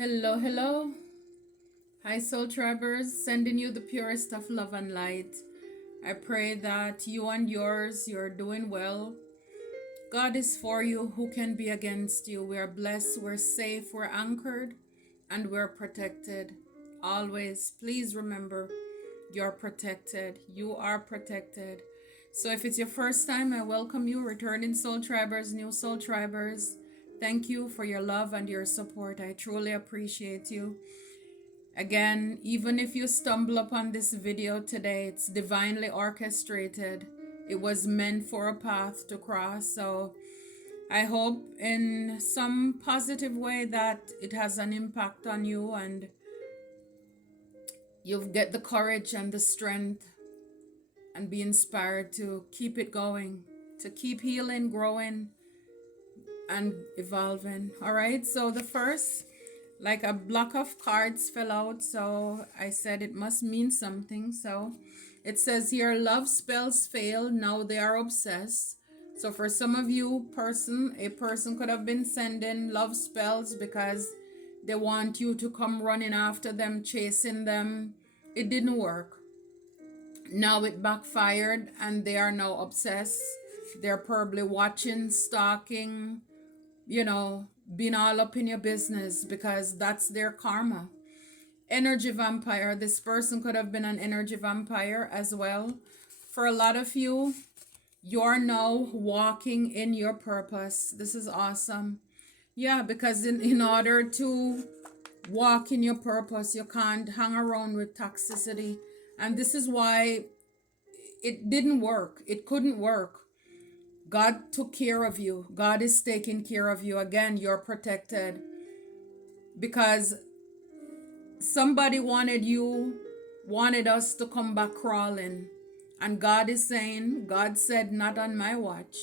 Hello, hello. Hi, Soul Travelers, sending you the purest of love and light. I pray that you and yours, you're doing well. God is for you. Who can be against you? We are blessed, we're safe, we're anchored, and we're protected. Always, please remember, you're protected. You are protected. So if it's your first time, I welcome you, returning Soul Tribers, new Soul Tribers. Thank you for your love and your support. I truly appreciate you. Again, even if you stumble upon this video today, it's divinely orchestrated. It was meant for a path to cross. So I hope in some positive way that it has an impact on you and you'll get the courage and the strength and be inspired to keep it going, to keep healing, growing, and evolving. All right, so the first, like a block of cards fell out, so I said it must mean something. So it says here, love spells fail, now they are obsessed. So for some of you, a person could have been sending love spells because they want you to come running after them, chasing them. It didn't work. Now it backfired and they are now obsessed. They're probably watching, stalking, being all up in your business because that's their karma. Energy vampire. This person could have been an energy vampire as well. For a lot of you, you're now walking in your purpose. This is awesome. Yeah, because in order to walk in your purpose, you can't hang around with toxicity. And this is why it didn't work. It couldn't work. God took care of you. God is taking care of you. Again, you're protected because somebody wanted us to come back crawling. And God is saying, God said, not on my watch.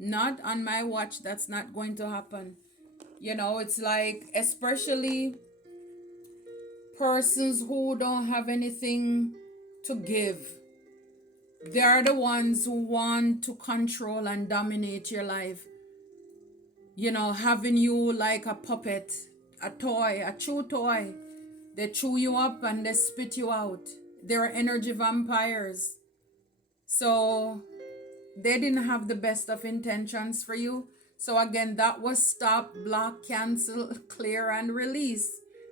Not on my watch. That's not going to happen. It's like, especially persons who don't have anything to give. They are the ones who want to control and dominate your life. Having you like a puppet, a toy, a chew toy. They chew you up and they spit you out. They're energy vampires. So they didn't have the best of intentions for you. So again, that was stop, block, cancel, clear, and release.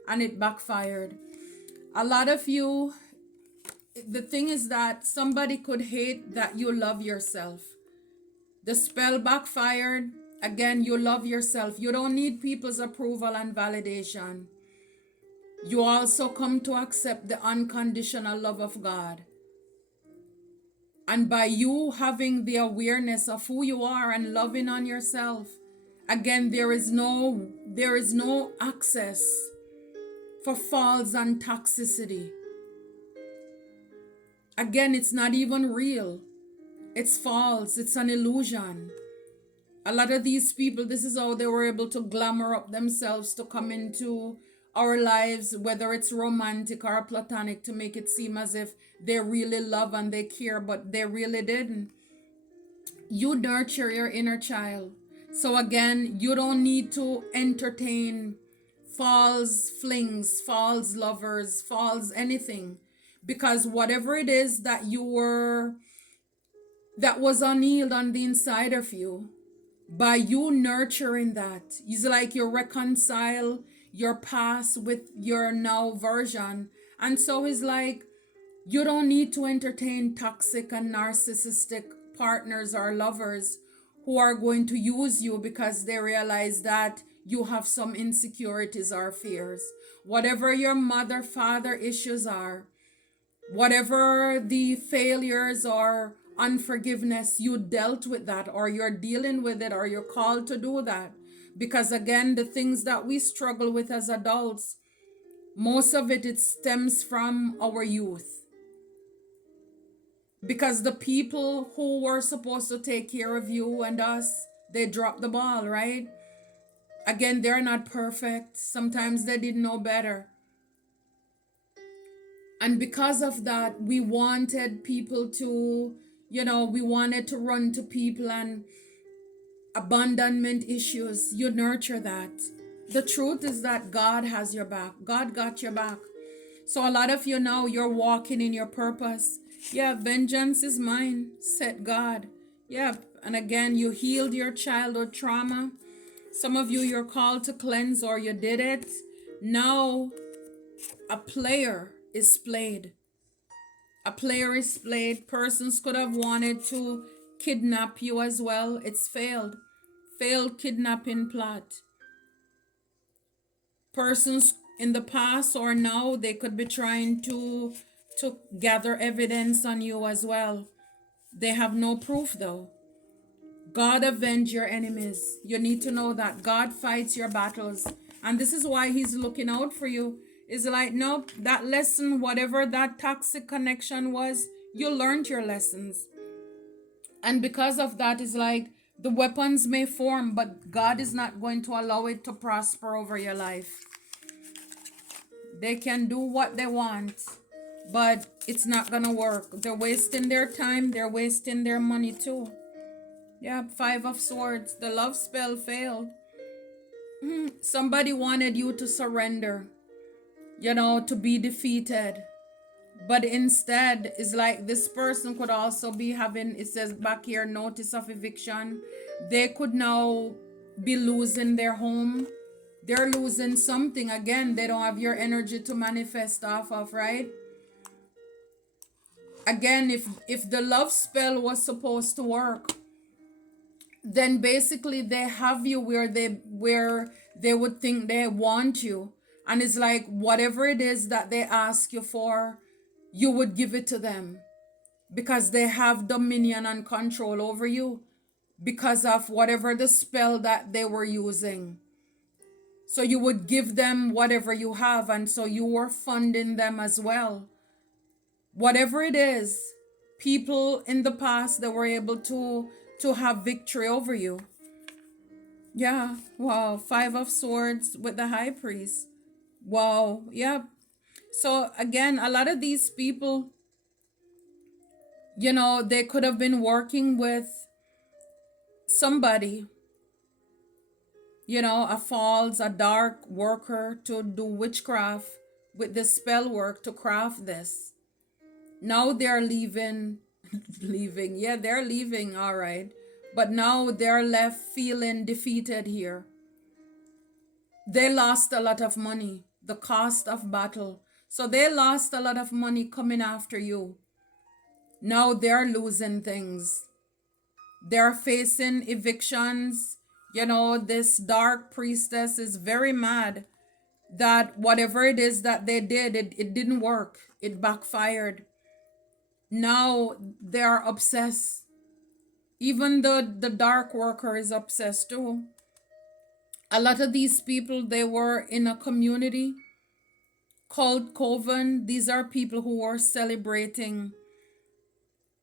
And it backfired. A lot of you, the thing is that somebody could hate that you love yourself. The spell backfired. Again, you love yourself. You don't need people's approval and validation. You also come to accept the unconditional love of God. And by you having the awareness of who you are and loving on yourself, again, there is no access for false and toxicity. Again, it's not even real. It's false. It's an illusion. A lot of these people, this is how they were able to glamour up themselves to come into our lives, whether it's romantic or platonic, to make it seem as if they really love and they care, but they really didn't. You nurture your inner child. So again, you don't need to entertain false flings, false lovers, false anything. Because whatever it is that that was unhealed on the inside of you, by you nurturing that, it's like you reconcile your past with your now version. And so it's like you don't need to entertain toxic and narcissistic partners or lovers who are going to use you because they realize that you have some insecurities or fears. Whatever your mother, father issues are, whatever the failures or unforgiveness, you dealt with that, or you're dealing with it, or you're called to do that. Because again, the things that we struggle with as adults, most of it stems from our youth. Because the people who were supposed to take care of you and us, they dropped the ball, right? Again, they're not perfect. Sometimes they didn't know better. And because of that, we wanted people to, we wanted to run to people, and abandonment issues, you nurture that. the truth is that God has your back. God got your back. So a lot of you now, you're walking in your purpose. Yeah, vengeance is mine, said God. Yeah, and again, you healed your childhood trauma. Some of you, you're called to cleanse or you did it. Now, a player is played. A player is played. Persons could have wanted to kidnap you as well. It's failed. Failed kidnapping plot. Persons in the past or now, they could be trying to gather evidence on you as well. They have no proof though. God avenge your enemies. You need to know that God fights your battles. And this is why he's looking out for you. It's like, nope, that lesson, whatever that toxic connection was, you learned your lessons. And because of that, it's like the weapons may form, but God is not going to allow it to prosper over your life. They can do what they want, but it's not going to work. They're wasting their time. They're wasting their money too. Yeah, 5 of Swords. The love spell failed. Somebody wanted you to surrender, to be defeated. But instead, it's like this person could also be having, it says back here, notice of eviction. They could now be losing their home. They're losing something. Again, they don't have your energy to manifest off of, right? Again, if the love spell was supposed to work, then basically they have you where they would think they want you. And it's like whatever it is that they ask you for, you would give it to them because they have dominion and control over you because of whatever the spell that they were using. So you would give them whatever you have, and so you were funding them as well. Whatever it is, people in the past that were able to have victory over you. Yeah, wow, 5 of Swords with the High Priest. Wow, yeah. So again, a lot of these people, they could have been working with somebody, a false, a dark worker to do witchcraft with the spell work to craft this. Now they're leaving, yeah, they're leaving, all right. But now they're left feeling defeated here. They lost a lot of money, the cost of battle. So they lost a lot of money coming after you. Now they're losing things. They're facing evictions. This dark priestess is very mad that whatever it is that they did, it didn't work. It backfired. Now they're obsessed. Even the dark worker is obsessed too. A lot of these people, they were in a community called Coven. These are people who were celebrating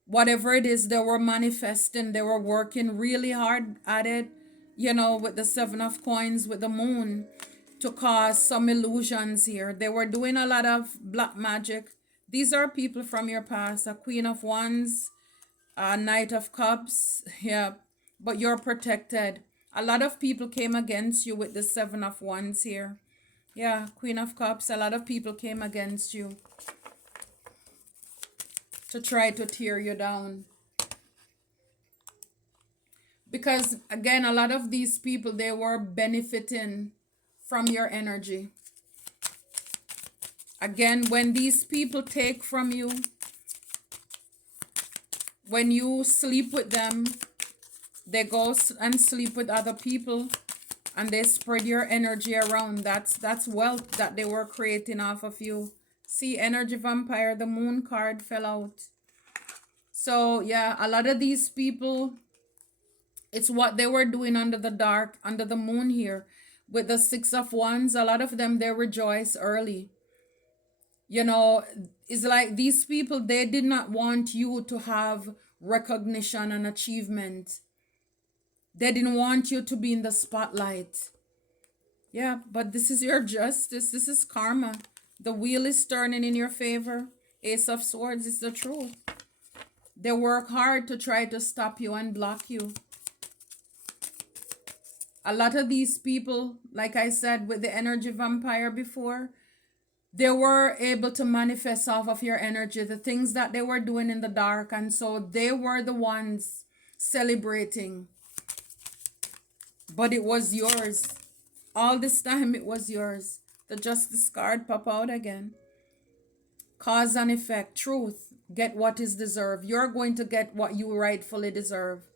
whatever it is they were manifesting. They were working really hard at it, with the 7 of Coins, with the moon, to cause some illusions here. They were doing a lot of black magic. These are people from your past, a Queen of Wands, a Knight of Cups, yeah, but you're protected. A lot of people came against you with the 7 of Wands here. Yeah, Queen of Cups, a lot of people came against you to try to tear you down. Because again, a lot of these people, they were benefiting from your energy. Again, when these people take from you, when you sleep with them, they go and sleep with other people and they spread your energy around. That's wealth that they were creating off of you. See, energy vampire, the moon card fell out. So yeah, a lot of these people, it's what they were doing under the dark, under the moon here. With the 6 of Wands, a lot of them, they rejoice early. It's like these people, they did not want you to have recognition and achievement. They didn't want you to be in the spotlight. Yeah, but this is your justice. This is karma. The wheel is turning in your favor. Ace of Swords is the truth. They work hard to try to stop you and block you. A lot of these people, like I said, with the energy vampire before, they were able to manifest off of your energy, the things that they were doing in the dark. And so they were the ones celebrating. But it was yours. All this time it was yours. The justice card pop out again. Cause and effect. Truth. Get what is deserved. You're going to get what you rightfully deserve.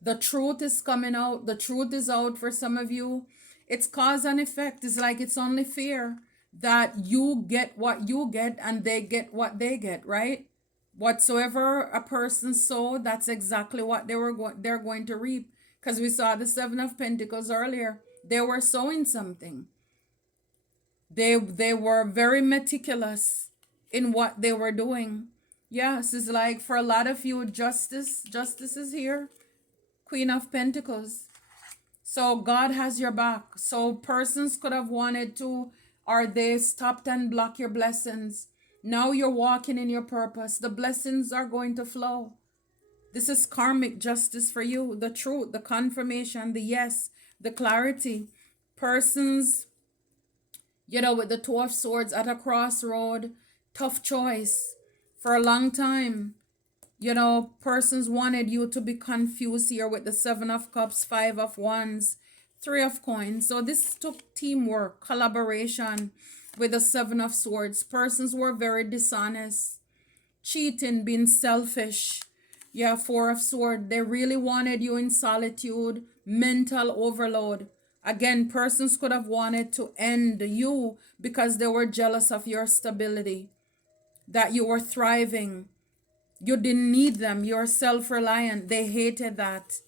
The truth is coming out. The truth is out for some of you. It's cause and effect. It's like it's only fair that you get what you get and they get what they get, right? Whatsoever a person sow, that's exactly what they're going to reap. Because we saw the Seven of Pentacles earlier. They were sowing something. They were very meticulous in what they were doing. Yes, it's like for a lot of you, justice is here. Queen of Pentacles. So God has your back. So persons could have wanted to, or they stopped and block your blessings. Now you're walking in your purpose. The blessings are going to flow. This is karmic justice for you. The truth, the confirmation, the yes, the clarity. Persons, with the Two of Swords at a crossroad, tough choice for a long time. Persons wanted you to be confused here with the Seven of Cups, Five of Wands, Three of Coins. So this took teamwork, collaboration with the Seven of Swords. Persons were very dishonest, cheating, being selfish. Yeah, Four of Swords. They really wanted you in solitude, mental overload. Again, persons could have wanted to end you because they were jealous of your stability, that you were thriving. You didn't need them. You're self-reliant. They hated that.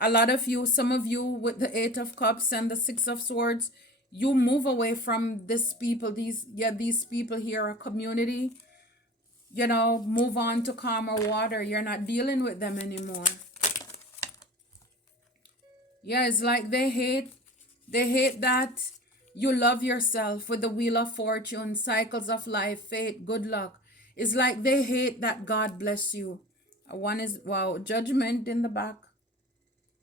A lot of you, some of you with the Eight of Cups and the Six of Swords, you move away from this people, these people here, a community. Move on to calmer water. You're not dealing with them anymore. Yeah, it's like they hate that you love yourself with the Wheel of Fortune, cycles of life, fate, good luck. It's like they hate that God bless you. One is, wow, judgment in the back.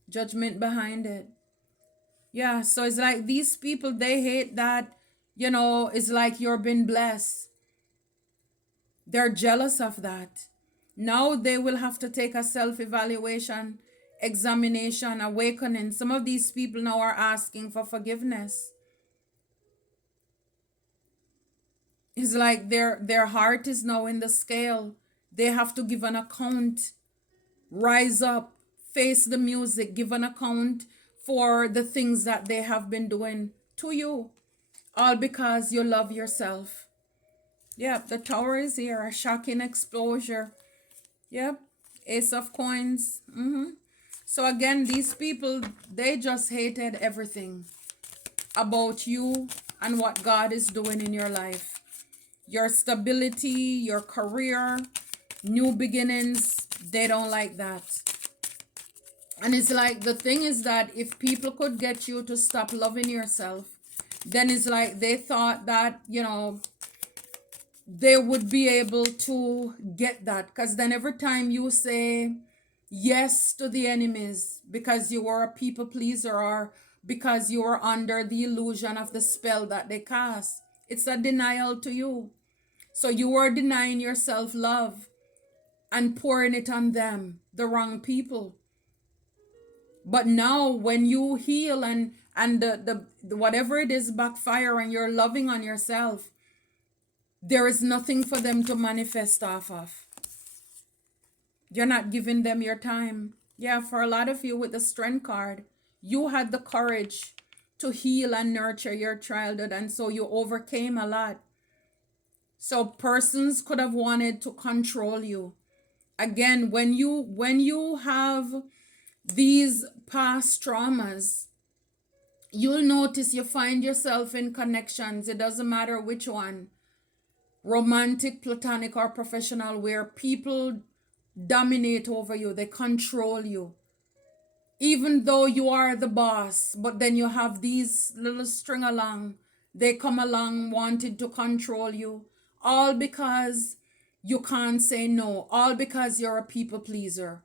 Judgment behind it. Yeah, so it's like these people, they hate that, it's like you're being blessed. They're jealous of that. Now they will have to take a self-evaluation, examination, awakening. Some of these people now are asking for forgiveness. It's like their heart is now in the scale. They have to give an account, rise up, face the music, give an account for the things that they have been doing to you. All because you love yourself. Yep, the Tower is here, a shocking exposure. Yep, Ace of Coins. So again, these people, they just hated everything about you and what God is doing in your life. Your stability, your career, new beginnings, they don't like that. And it's like, the thing is that if people could get you to stop loving yourself, then it's like they thought that, they would be able to get that. Because then every time you say yes to the enemies because you were a people pleaser or because you were under the illusion of the spell that they cast, it's a denial to you. So you are denying yourself love and pouring it on them, the wrong people. But now when you heal and the whatever it is backfire and you're loving on yourself, there is nothing for them to manifest off of. You're not giving them your time. Yeah, for a lot of you with the Strength card, you had the courage to heal and nurture your childhood, and so you overcame a lot. So persons could have wanted to control you. Again, when you have these past traumas, you'll notice you find yourself in connections. It doesn't matter which one, romantic, platonic, or professional, where people dominate over you. They control you. Even though you are the boss, but then you have these little string along. They come along wanting to control you. All because you can't say no. All because you're a people pleaser.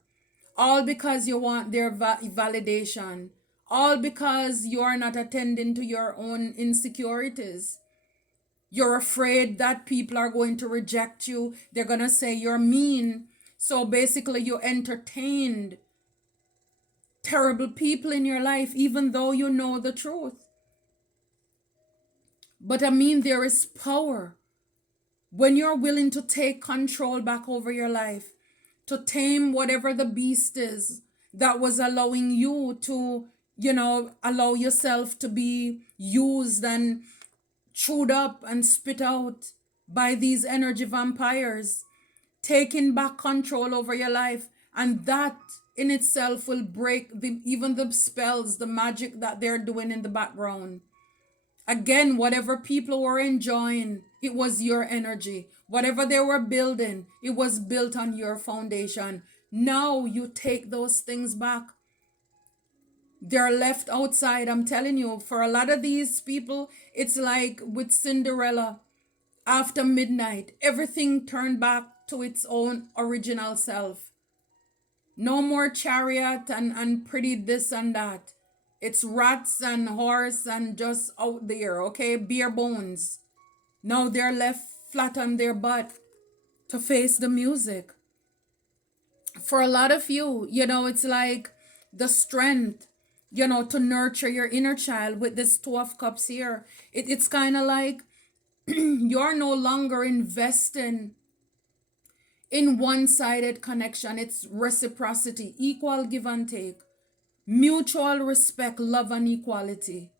All because you want their validation. all because you're not attending to your own insecurities. You're afraid that people are going to reject you. They're going to say you're mean. So basically, you entertained terrible people in your life, even though you know the truth. But I mean, there is power when you're willing to take control back over your life, to tame whatever the beast is that was allowing you to, allow yourself to be used and chewed up and spit out by these energy vampires, taking back control over your life. And that in itself will break even the spells, the magic that they're doing in the background. Again, whatever people were enjoying, it was your energy. Whatever they were building, it was built on your foundation. Now you take those things back. They're left outside. I'm telling you, for a lot of these people, it's like with Cinderella. After midnight, everything turned back to its own original self. No more chariot and pretty this and that. It's rats and horse and just out there, okay? Bare bones. Now they're left flat on their butt to face the music. For a lot of you, it's like the strength, to nurture your inner child with this Two of Cups here. It's kind of like you're no longer investing in one-sided connection. It's reciprocity, equal give and take, mutual respect, love, and equality.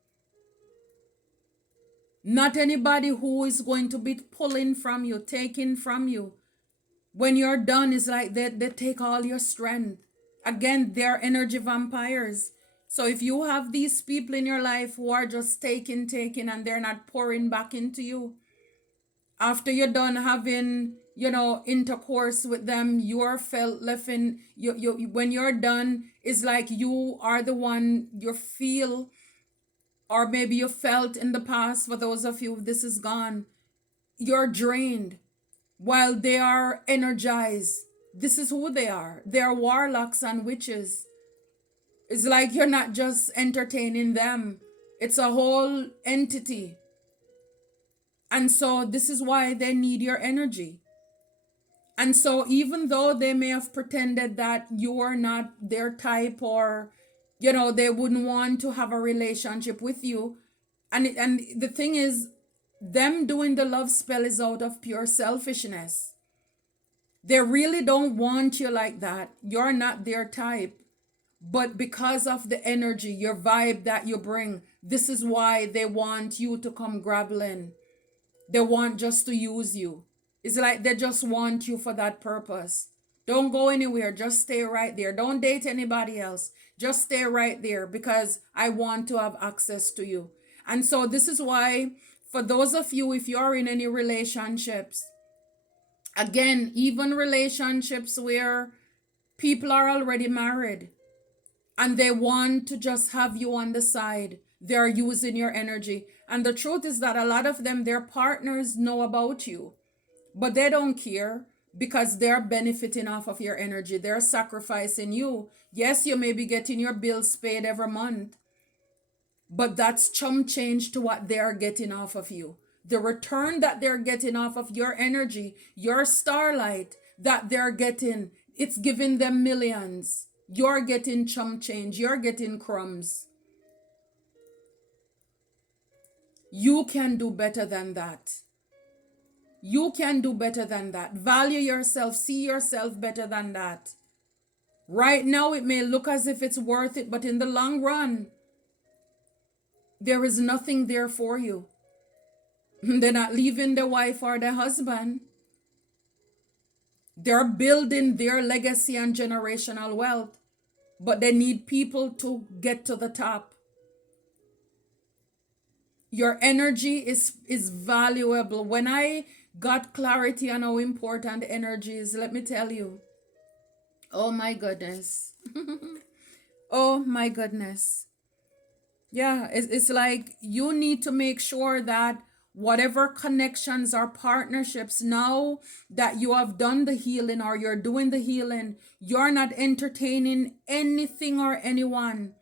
Not anybody who is going to be pulling from you, taking from you. When you're done, it's like they take all your strength. Again, they're energy vampires. So if you have these people in your life who are just taking, and they're not pouring back into you, after you're done having, intercourse with them, you're felt left in, when you're done, it's like you are the one you feel, or maybe you felt in the past, for those of you, this is gone. You're drained while they are energized. This is who they are. They're warlocks and witches. It's like you're not just entertaining them. It's a whole entity. And so this is why they need your energy. And so even though they may have pretended that you are not their type, or, they wouldn't want to have a relationship with you. And the thing is, them doing the love spell is out of pure selfishness. They really don't want you like that. You're not their type. But because of the energy, your vibe that you bring, this is why they want you to come grappling. They want just to use you. It's like they just want you for that purpose. Don't go anywhere. Just stay right there. Don't date anybody else. Just stay right there because I want to have access to you. And so this is why, for those of you, if you're in any relationships, again, even relationships where people are already married and they want to just have you on the side, they're using your energy. And the truth is that a lot of them, their partners know about you, but they don't care because they're benefiting off of your energy. They're sacrificing you. Yes, you may be getting your bills paid every month, but that's chump change to what they're getting off of you. The return that they're getting off of your energy, your starlight that they're getting, it's giving them millions. You're getting chump change. You're getting crumbs. You can do better than that. You can do better than that. Value yourself. See yourself better than that. Right now, it may look as if it's worth it, but in the long run, there is nothing there for you. They're not leaving their wife or their husband. They're building their legacy and generational wealth, but they need people to get to the top. Your energy is valuable. When I got clarity on how important energy is, let me tell you, oh my goodness. Oh my goodness. Yeah, it's like you need to make sure that whatever connections or partnerships, now that you have done the healing or you're doing the healing, you're not entertaining anything or anyone.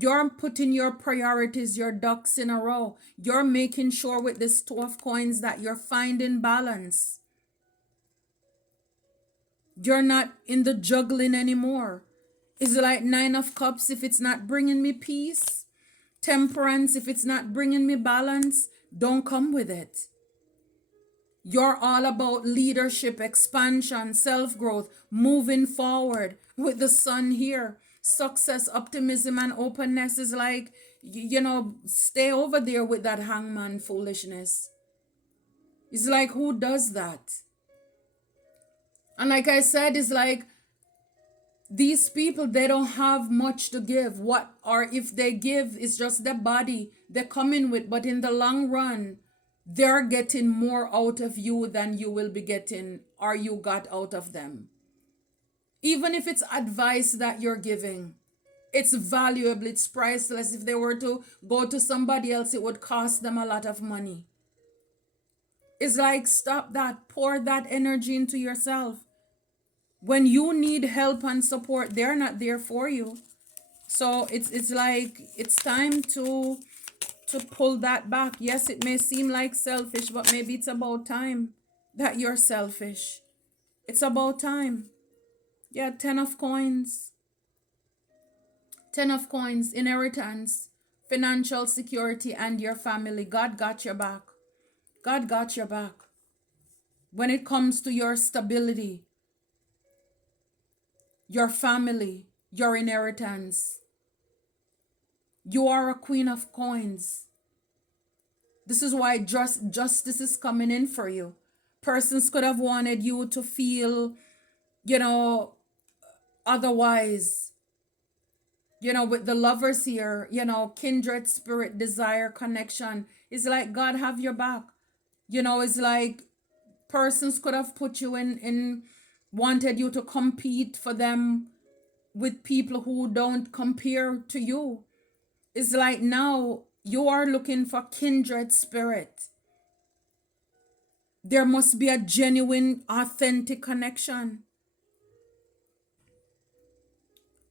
You're putting your priorities, your ducks in a row. You're making sure with this two of coins that you're finding balance. You're not in the juggling anymore. It's like Nine of Cups. If it's not bringing me peace, Temperance, if it's not bringing me balance, don't come with it. You're all about leadership, expansion, self-growth, moving forward with the Sun here. Success, optimism, and openness is like, stay over there with that hangman foolishness. It's like, who does that? And like I said, it's like, these people, they don't have much to give. Or if they give, it's just their body they're coming with. But in the long run, they're getting more out of you than you will be getting or you got out of them. Even if it's advice that you're giving, it's valuable, it's priceless. If they were to go to somebody else, it would cost them a lot of money. It's like, stop that. Pour that energy into yourself. When you need help and support, they're not there for you. So it's like, it's time to pull that back. Yes, it may seem like selfish, but maybe it's about time that you're selfish. It's about time. Yeah, 10 of coins. 10 of coins, inheritance, financial security, and your family. God got your back. God got your back. When it comes to your stability, your family, your inheritance. You are a queen of coins. This is why justice is coming in for you. Persons could have wanted you to feel, otherwise. With the lovers here, kindred spirit, desire, connection. It's like God have your back. It's like persons could have put you in wanted you to compete for them with people who don't compare to you. It's like now you are looking for kindred spirit. There must be a genuine, authentic connection.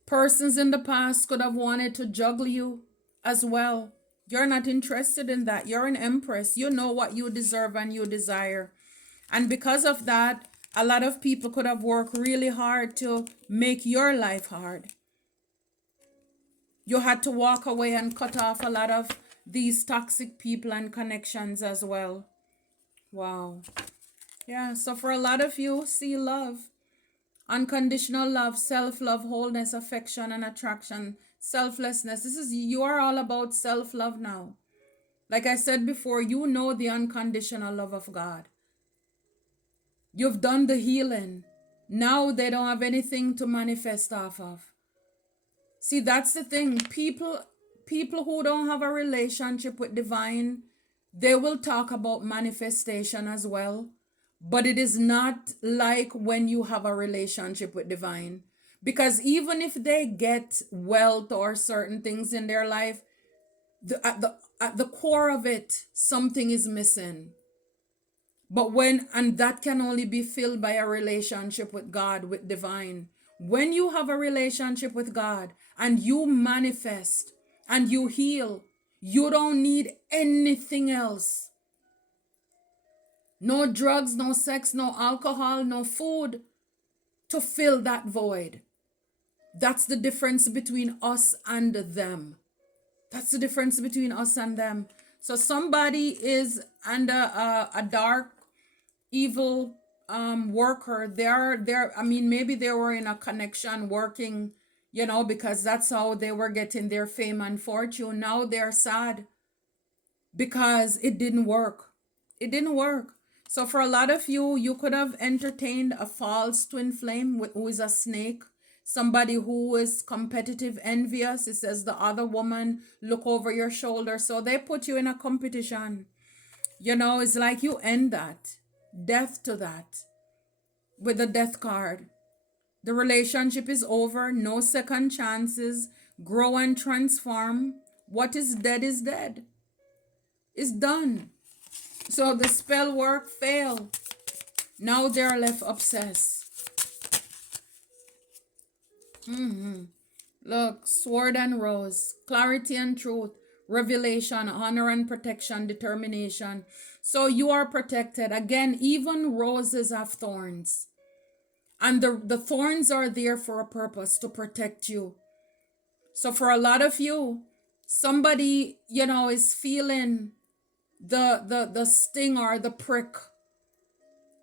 Persons in the past could have wanted to juggle you as well. You're not interested in that. You're an empress. You know what you deserve and you desire. And because of that, a lot of people could have worked really hard to make your life hard. You had to walk away and cut off a lot of these toxic people and connections as well. Wow. Yeah, so for a lot of you, see love. Unconditional love, self-love, wholeness, affection, and attraction, selflessness. You are all about self-love now. Like I said before, you know the unconditional love of God. You've done the healing. Now they don't have anything to manifest off of. See, that's the thing. People who don't have a relationship with divine, they will talk about manifestation as well. But it is not like when you have a relationship with divine. Because even if they get wealth or certain things in their life, at the core of it, something is missing. But and that can only be filled by a relationship with God, with divine. When you have a relationship with God and you manifest and you heal, you don't need anything else. No drugs, no sex, no alcohol, no food to fill that void. That's the difference between us and them. That's the difference between us and them. So somebody is under a dark, evil worker. Maybe they were in a connection working, because that's how they were getting their fame and fortune. Now they're sad because it didn't work. It didn't work. So for a lot of you, you could have entertained a false twin flame who is a snake. Somebody who is competitive, envious. It says the other woman, look over your shoulder. So they put you in a competition. It's like you end that. Death to that. With the death card. The relationship is over. No second chances. Grow and transform. What is dead is dead. It's done. So the spell work failed. Now they're left obsessed. Look, sword and rose, clarity and truth, revelation, honor and protection, determination. So you are protected. Again, even roses have thorns. And the thorns are there for a purpose to protect you. So for a lot of you, somebody, is feeling the sting or the prick.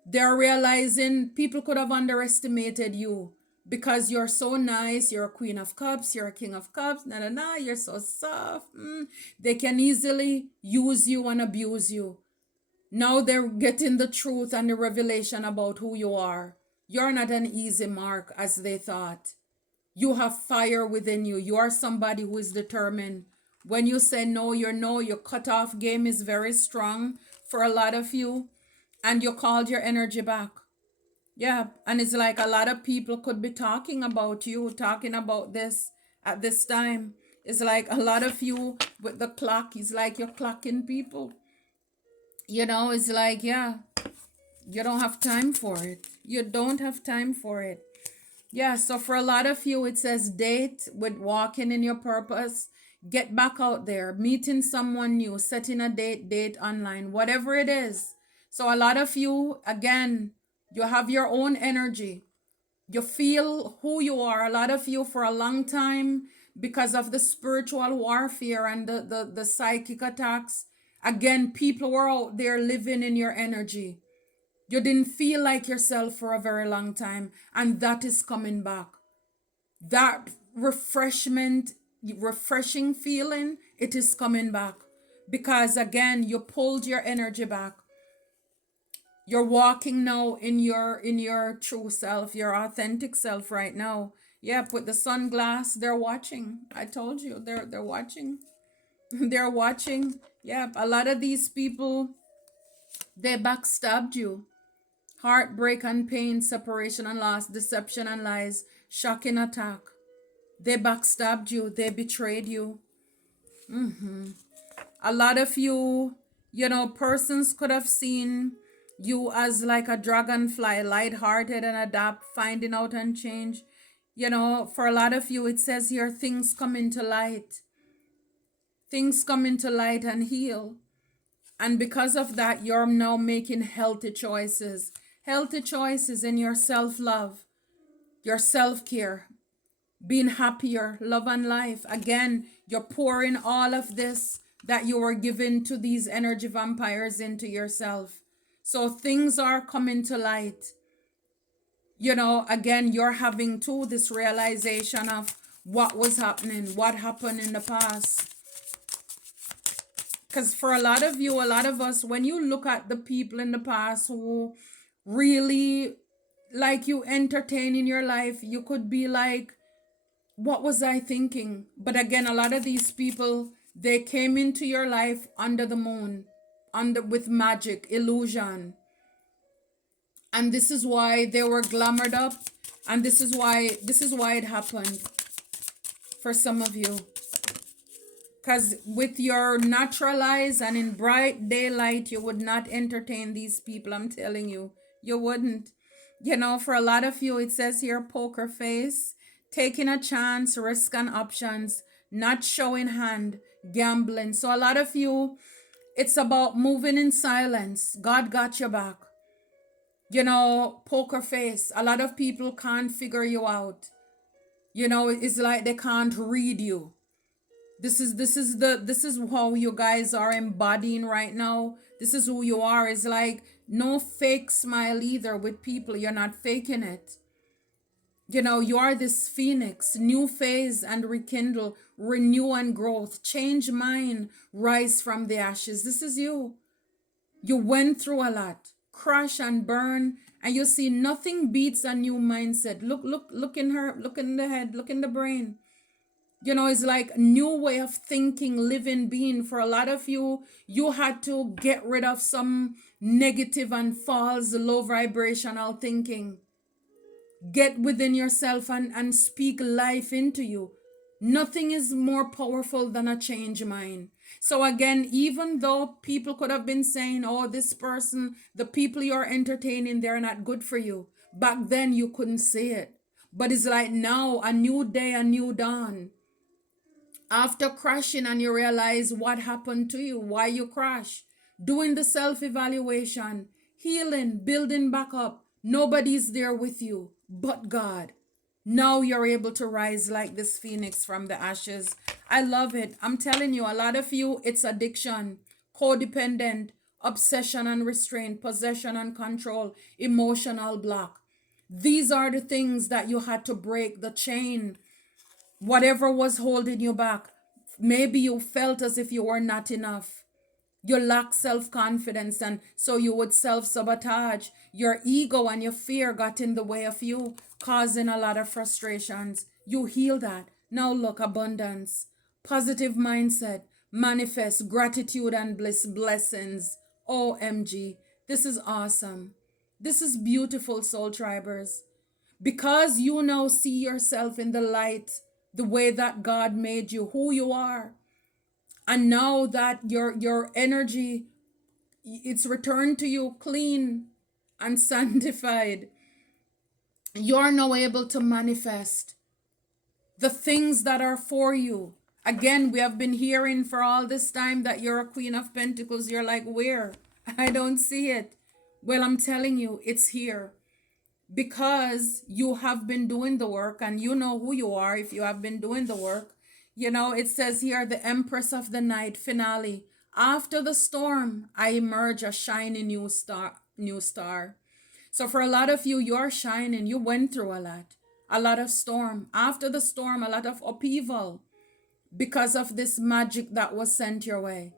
They're realizing people could have underestimated you because you're so nice. You're a queen of cups. You're a king of cups. Na na na. You're so soft. They can easily use you and abuse you. Now they're getting the truth and the revelation about who you are. You're not an easy mark as they thought. You have fire within you. You are somebody who is determined. When you say no, you're no. Your cutoff game is very strong for a lot of you. And you called your energy back. Yeah. And it's like a lot of people could be talking about you, talking about this at this time. It's like a lot of you with the clock. It's like you're clocking people. It's like, yeah, you don't have time for it. You don't have time for it. Yeah, so for a lot of you, it says date with walking in your purpose. Get back out there, meeting someone new, setting a date online, whatever it is. So a lot of you, again, you have your own energy. You feel who you are. A lot of you for a long time, because of the spiritual warfare and the psychic attacks, again, people were out there living in your energy. You didn't feel like yourself for a very long time, and that is coming back. That refreshing feeling, it is coming back. Because again, you pulled your energy back. You're walking now in your true self, your authentic self right now. Yep, with the sunglass, they're watching. I told you, they're watching. They're watching. Yep, a lot of these people, they backstabbed you. Heartbreak and pain, separation and loss, deception and lies, shocking attack. They backstabbed you. They betrayed you. A lot of you, persons could have seen you as like a dragonfly, lighthearted and adapt, finding out and change. For a lot of you, it says here, things come into light. Things come into light and heal. And because of that, you're now making healthy choices. Healthy choices in your self-love, your self-care, being happier, love and life. Again, you're pouring all of this that you were given to these energy vampires into yourself. So things are coming to light. Again, you're having too this realization of what was happening, what happened in the past. Because for a lot of you, a lot of us, when you look at the people in the past who really like you entertain in your life, you could be like, what was I thinking? But again, a lot of these people, they came into your life under the moon, with magic, illusion. And this is why they were glamored up. And this is why it happened for some of you. Because with your natural eyes and in bright daylight, you would not entertain these people. I'm telling you, you wouldn't. For a lot of you, it says here, poker face, taking a chance, risk and options, not showing hand, gambling. So a lot of you, it's about moving in silence. God got your back. Poker face. A lot of people can't figure you out. It's like they can't read you. This is how you guys are embodying right now. This is who you are. It's like no fake smile either with people. You're not faking it. You are this phoenix, new phase and rekindle, renew and growth, change mind, rise from the ashes. This is you. You went through a lot, crash and burn, and you see nothing beats a new mindset. Look in her, look in the head, look in the brain. It's like a new way of thinking, living, being. For a lot of you, you had to get rid of some negative and false, low vibrational thinking. Get within yourself and speak life into you. Nothing is more powerful than a change mind. So again, even though people could have been saying, oh, this person, the people you're entertaining, they're not good for you. Back then, you couldn't say it. But it's like now, a new day, a new dawn. After crashing and you realize what happened to you, why you crash, doing the self-evaluation, healing, building back up. Nobody's there with you but God. Now you're able to rise like this phoenix from the ashes. I love it. I'm telling you, a lot of you, it's addiction, codependent, obsession and restraint, possession and control, emotional block. These are the things that you had to break, the chain, whatever was holding you back. Maybe you felt as if you were not enough. You lack self-confidence, and so you would self-sabotage. Your ego and your fear got in the way of you, causing a lot of frustrations. You heal that. Now look, abundance, positive mindset, manifest gratitude and blessings. OMG. This is awesome. This is beautiful, soul tribers. Because you now see yourself in the light, the way that God made you, who you are. And now that your energy, it's returned to you clean and sanctified, you're now able to manifest the things that are for you. Again, we have been hearing for all this time that you're a Queen of Pentacles. You're like, where? I don't see it. Well, I'm telling you, it's here. Because you have been doing the work, and you know who you are if you have been doing the work. You know, it says here, the Empress of the Night finale. After the storm, I emerge a shiny new star. So for a lot of you, you're shining. You went through a lot of storm. After the storm, a lot of upheaval because of this magic that was sent your way.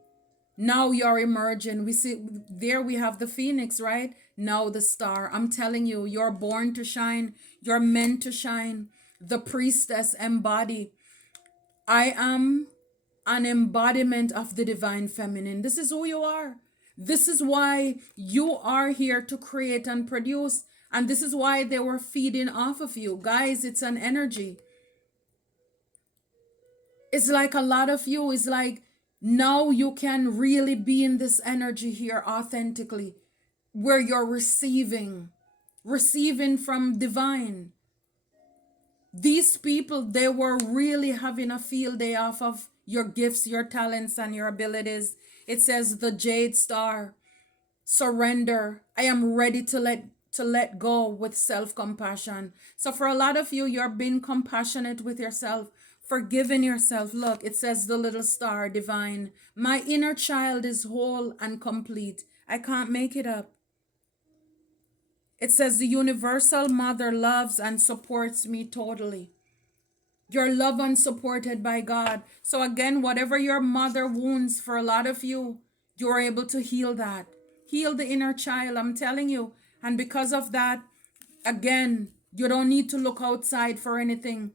Now you're emerging. We see there we have the phoenix, right? Now the star. I'm telling you, you're born to shine. You're meant to shine. The priestess embody. I am an embodiment of the divine feminine. This is who you are. This is why you are here to create and produce. And this is why they were feeding off of you. Guys, it's an energy. It's like a lot of you is like, now you can really be in this energy here authentically, where you're receiving from divine. These people, they were really having a field day off of your gifts, your talents, and your abilities. It says the Jade Star, surrender. I am ready to let go with self-compassion. So for a lot of you, you're being compassionate with yourself, forgiving yourself. Look, it says the little star, divine. My inner child is whole and complete. I can't make it up. It says the universal mother loves and supports me totally. You're loved and supported by God. So again, whatever your mother wounds, for a lot of you, you're able to heal that. Heal the inner child, I'm telling you. And because of that, again, you don't need to look outside for anything.